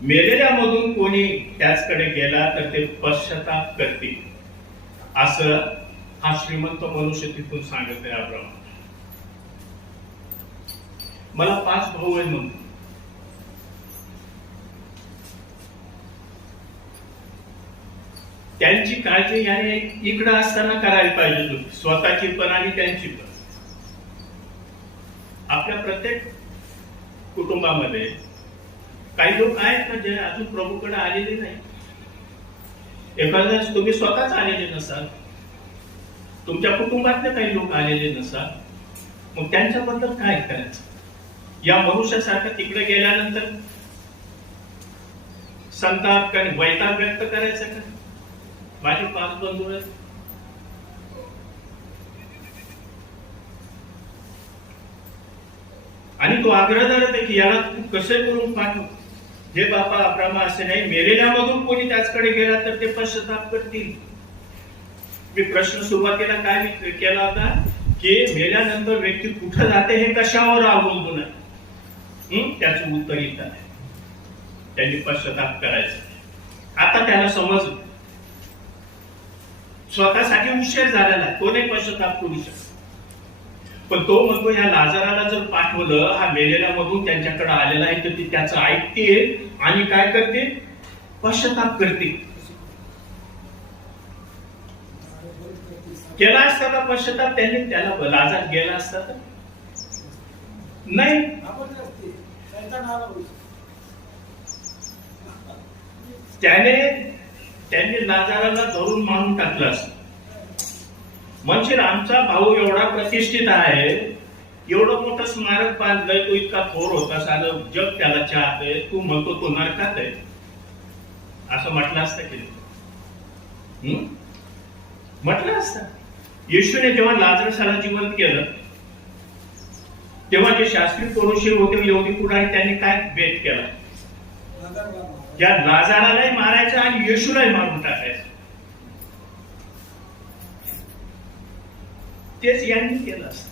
मेलेल्यामधून कोणी त्याचकडे गेला तर ते पश्चाताप करतील, असं हा श्रीमंत मनुष्य तिथून सांगत आहे अब्राहम. मला 5 भाऊ आहेत म्हणून त्यांची काळजी याने इकडं असताना करायला पाहिजे होती, स्वतःची पण आणि त्यांची पण. आपल्या प्रत्येक कुटुंबामध्ये काही लोक आहेत ना जे अजून प्रभूकडे आलेले नाही. एखाद्या तुम्ही स्वतःच आलेले नसाल, तुमच्या कुटुंबातले काही लोक आलेले नसाल, मग त्यांच्याबद्दल काय करायचं? या मनुष्यासारखं तिकडे गेल्यानंतर संताप आणि वैताग व्यक्त करायचा का? माझे 5 बंधू आहेत, आणि तो आग्रह धरत आहे की याला तू कसे करून पाठव. जे बापा अब्रामा असे नाही, मेलेल्यामधून कोणी त्याचकडे गेला तर ते पश्चाताप करतील. मी प्रश्न सुरुवातीला काय केला होता की मेल्यानंतर व्यक्ती कुठं जाते हे कशावर अवलंबून आहे. त्याचं उत्तर इथं आहे, त्यांनी पश्चाताप करायचा. आता त्याला समजलं स्वतःसाठी उशीर झालेला आहे, तो नाही पश्चाताप करू शकत. पण तो म्हणतो या लाजाराला जर पाठवलं, हा मेलेल्यामधून त्यांच्याकडे आलेला आहे, तर ती त्याचं ऐकतील आणि काय करते? पश्चाताप करते. केला असता का पश्चाताप त्यांनी? त्याला लाजार गेला असता तर नाही. त्यांनी लाजाराला धरून मारून टाकलं असत. म्हणजे आमचा भाऊ एवढा प्रतिष्ठित आहे, एवढं मोठं स्मारक बांधलंय, तो इतका थोर होता, सारं जग त्याला चाहतंय, तू म्हणतो तो नरकात आहे, असं म्हटलं असतं की म्हटलं असतं. येशूने जेव्हा लाजरसाला जिवंत केलं तेव्हा जे शास्त्री पुरुषे होते, यहुदी पुढारी, त्यांनी काय भेट केला? या लाजारालाही मारायचं आणि येशूलाही मारून टाकायचं. तेच यांनी केलं असतं.